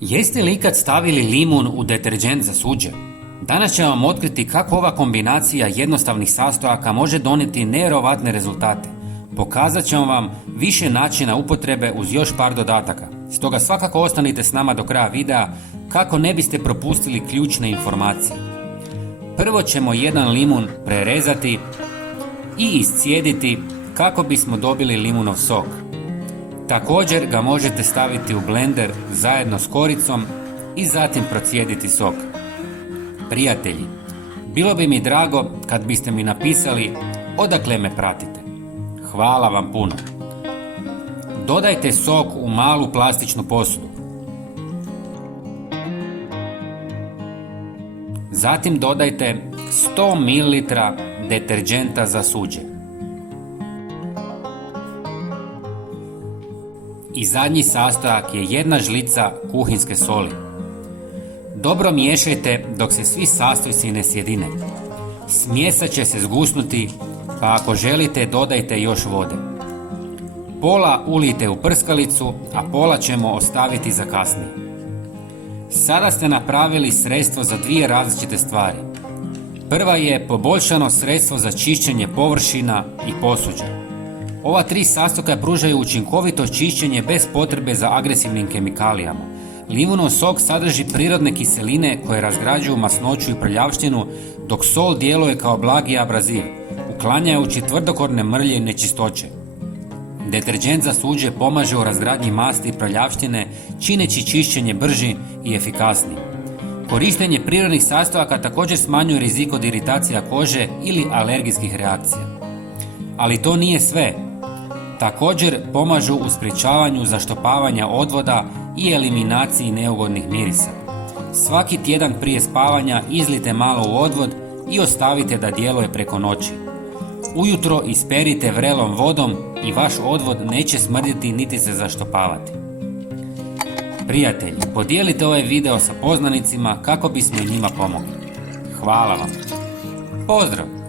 Jeste li ikad stavili limun u deterdžent za suđe? Danas ćemo vam otkriti kako ova kombinacija jednostavnih sastojaka može donijeti nevjerovatne rezultate. Pokazat ćemo vam više načina upotrebe uz još par dodataka. Stoga svakako ostanite s nama do kraja videa kako ne biste propustili ključne informacije. Prvo ćemo jedan limun prerezati i iscijediti kako bismo dobili limunov sok. Također ga možete staviti u blender zajedno s koricom i zatim procijediti sok. Prijatelji, bilo bi mi drago kad biste mi napisali odakle me pratite. Hvala vam puno. Dodajte sok u malu plastičnu posudu. Zatim dodajte 100 ml deterdženta za suđe. I zadnji sastojak je jedna žlica kuhinske soli. Dobro miješajte dok se svi sastojci ne sjedine. Smjesa će se zgusnuti, pa ako želite dodajte još vode. Pola ulijte u prskalicu, a pola ćemo ostaviti za kasnije. Sada ste napravili sredstvo za dvije različite stvari. Prva je poboljšano sredstvo za čišćenje površina i posuđa. Ova tri sastojka pružaju učinkovito čišćenje bez potrebe za agresivnim kemikalijama. Limunov sok sadrži prirodne kiseline koje razgrađuju masnoću i prljavštinu, dok sol djeluje kao blagi abraziv, uklanjajući tvrdokorne mrlje i nečistoće. Deterdžent za suđe pomaže u razgradnji masti i prljavštine, čineći čišćenje brži i efikasniji. Korištenje prirodnih sastojaka također smanjuje rizik od iritacija kože ili alergijskih reakcija. Ali to nije sve. Također pomažu u sprječavanju zaštopavanja odvoda i eliminaciji neugodnih mirisa. Svaki tjedan prije spavanja izlijte malo u odvod i ostavite da djeluje preko noći. Ujutro isperite vrelom vodom i vaš odvod neće smrditi niti se zaštopavati. Prijatelji, podijelite ovaj video sa poznanicima kako bismo i njima pomogli. Hvala vam. Pozdrav!